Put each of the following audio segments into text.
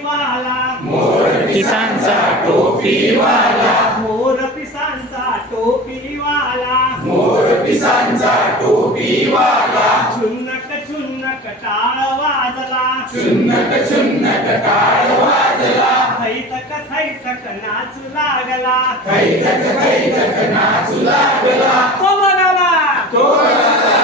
टोपीवाला, मोर पिसांचा टोपीवाला, मोर पिसांचा टोपीवाला, मोर पिसांचा टोपीवाला, चुन्नक चुन्नक टाळ वाजला, चुन्नक चुन्नक टाळ वाजला, थैतक थैतक नाचू लागला, थैतक थैतक नाचू लागला, तो बघाला, तो आला,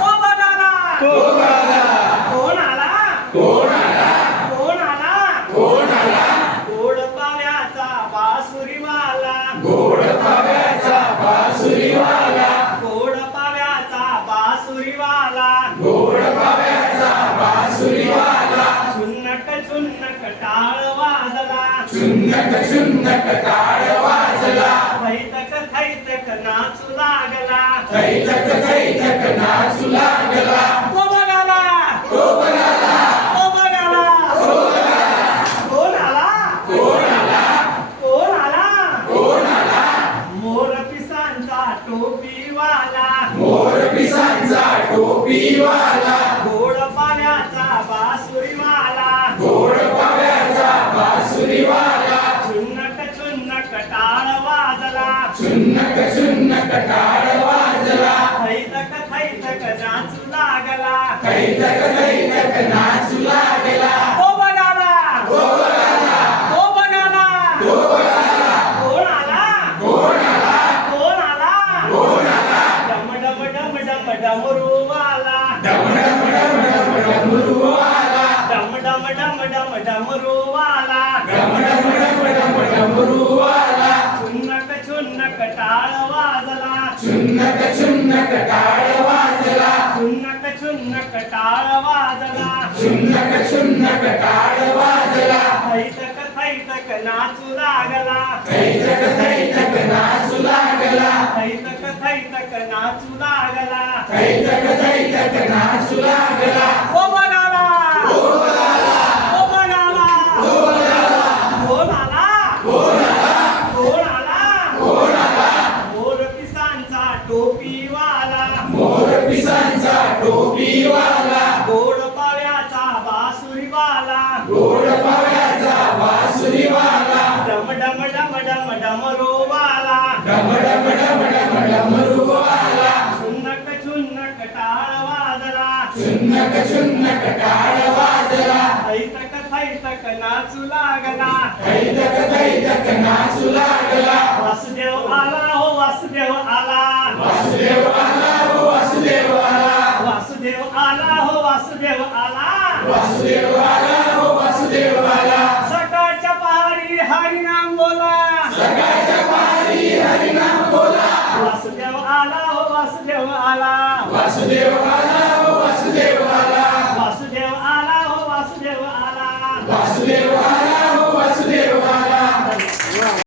तो बघाला, तो आला, कोण आला, कोण आला, कोण आला, कोण आला, गोड पाव्याचा बासुरीवाला, गोड पाव्याचा बासुरीवाला, गोड पाव्याचा बासुरीवाला, गोड पाव्याचा बासुरीवाला, चुन्नक चुन्नक टाळ वाजला, चुन्नक चुन्नक टाळ वाजला, थैतक थैतक नाचू लागला, थैतक थैतक नाचू लागला, तो बघाला, तो बघाला, तो बघाला, तो बघाला, कोण आला, कोण आला, कोण आला, कोण आला, मोर पिसांचा टोपीवाला, मोर पिसांचा टोपीवाला, गोड पाण्याचा बासुरीवाला, गोड पाव्याचा बासुरीवाला, चुन्नक चुन्नक टाळ वाजला, चुन्नक चुन्नक टाळ वाजला, थैतक थैतक नाचू लागला, थैतक थैतक नाचू लागला, तो बघाला, तो बघाला, तो बघाला, तो बघाला, कोण आला, कोण आला, कोण आला, कोण आला, डम डम डम डम डमरूवाला, डम डम डम डम डमरूवाला, डम डम डम डम डमरूवाला, डम डम डम डम डमरूवाला, चुन्नक चुन्नक टाळ वाजला, चुन्नक चुन्नक टाळ वाजला, चुन्नक चुन्नक टाळ वाजला, चुन्नक चुन्नक टाळ वाजला, थैतक थैतक नाचू लागला, थैतक थैतक नाचू लागला, थैतक थैतक नाचू लागला, थैतक थैतक नाचू लागला, तो बघाला, तो बघाला, तो बघाला, तो बघाला, कोण आला, कोण आला, कोण आला, कोण आला, मोर पिसांचा टोपीवाला, मोर पिसांचा टोपीवाला, गोड पाव्याचा बासुरीवाला, गोड पाव्याचा बासुरीवाला, डम डम डम डम डमरूवाला, डम डम डम डम डमरूवाला, चुन्नक चुन्नक टाळ वाजला, चुन्नक चुन्नक टाळ वाजला, थैतक थैतक नाचू लागला, थैतक थैतक नाचू लागला, वासुदेव आला हो वासुदेव आला, वासुदेव आला हो वासुदेव आला, वासुदेव आला हो वासुदेव आला, वासुदेव आला हो वासुदेव आला, सकाळच्या पहाडी हरिनाम बोला, सकाळच्या पहाडी हरिनाम बोला, वासुदेव आला हो वासुदेव आला, वासुदेव आला हो वासुदेव